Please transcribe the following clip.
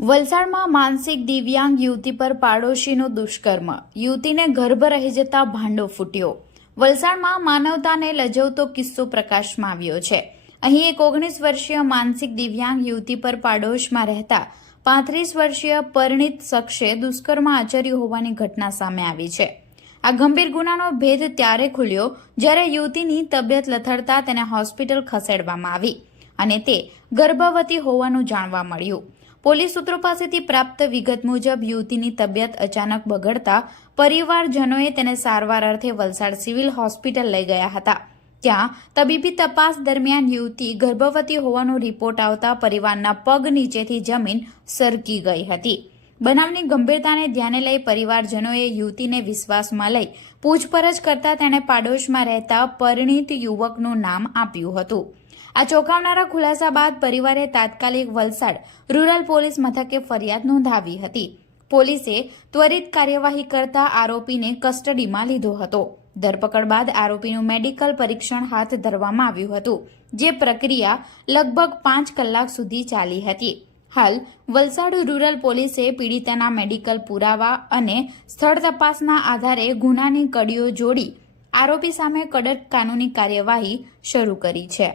વલસાડમાં માનસિક દિવ્યાંગ યુવતી પર પાડોશીનું દુષ્કર્મ. યુવતીને ગર્ભ રહી જતા ભાંડો ફૂટ્યો. વલસાડમાં માનવતાને લજવતો કિસ્સો પ્રકાશમાં આવ્યો છે. અહીં એક ઓગણીસ વર્ષીય માનસિક દિવ્યાંગ યુવતી પર પાડોશમાં રહેતા પાંત્રીસ વર્ષીય પરિણીત શખ્સે દુષ્કર્મ આચર્યું હોવાની ઘટના સામે આવી છે. આ ગંભીર ગુનાનો ભેદ ત્યારે ખુલ્યો જ્યારે યુવતીની તબિયત લથડતા તેને હોસ્પિટલ ખસેડવામાં આવી અને તે ગર્ભવતી હોવાનું જાણવા મળ્યું. પોલીસ સૂત્રો પાસેથી પ્રાપ્ત વિગત મુજબ યુવતીની તબિયત અચાનક બગડતા પરિવારજનોએ તેને સારવાર અર્થે વલસાડ સિવિલ હોસ્પિટલ લઈ ગયા હતા. ત્યાં તબીબી તપાસ દરમિયાન યુવતી ગર્ભવતી હોવાનો રિપોર્ટ આવતા પરિવારના પગ નીચેથી જમીન સરકી ગઈ હતી. બનાવની ગંભીરતાને ધ્યાને લઈ પરિવારજનોએ યુવતીને વિશ્વાસમાં લઈ પૂછપરછ કરતા તેણે પાડોશમાં રહેતા પરિણીત યુવકનું નામ આપ્યું હતું. આ ચોંકાવનારા ખુલાસા બાદ પરિવારે તાત્કાલિક વલસાડ રૂરલ પોલીસ મથકે ફરિયાદ નોંધાવી હતી. પોલીસે ત્વરિત કાર્યવાહી કરતા આરોપીને કસ્ટડીમાં લીધો હતો. ધરપકડ બાદ આરોપીનું મેડિકલ પરીક્ષણ હાથ ધરવામાં આવ્યું હતું, જે પ્રક્રિયા લગભગ પાંચ કલાક સુધી ચાલી હતી. હાલ, વલસાડ રૂરલ પોલીસે પીડિતાના મેડિકલ પુરાવા અને સ્થળ તપાસના આધારે ગુનાની કડીઓ જોડી આરોપી સામે કડક કાનૂની કાર્યવાહી શરૂ કરી છે.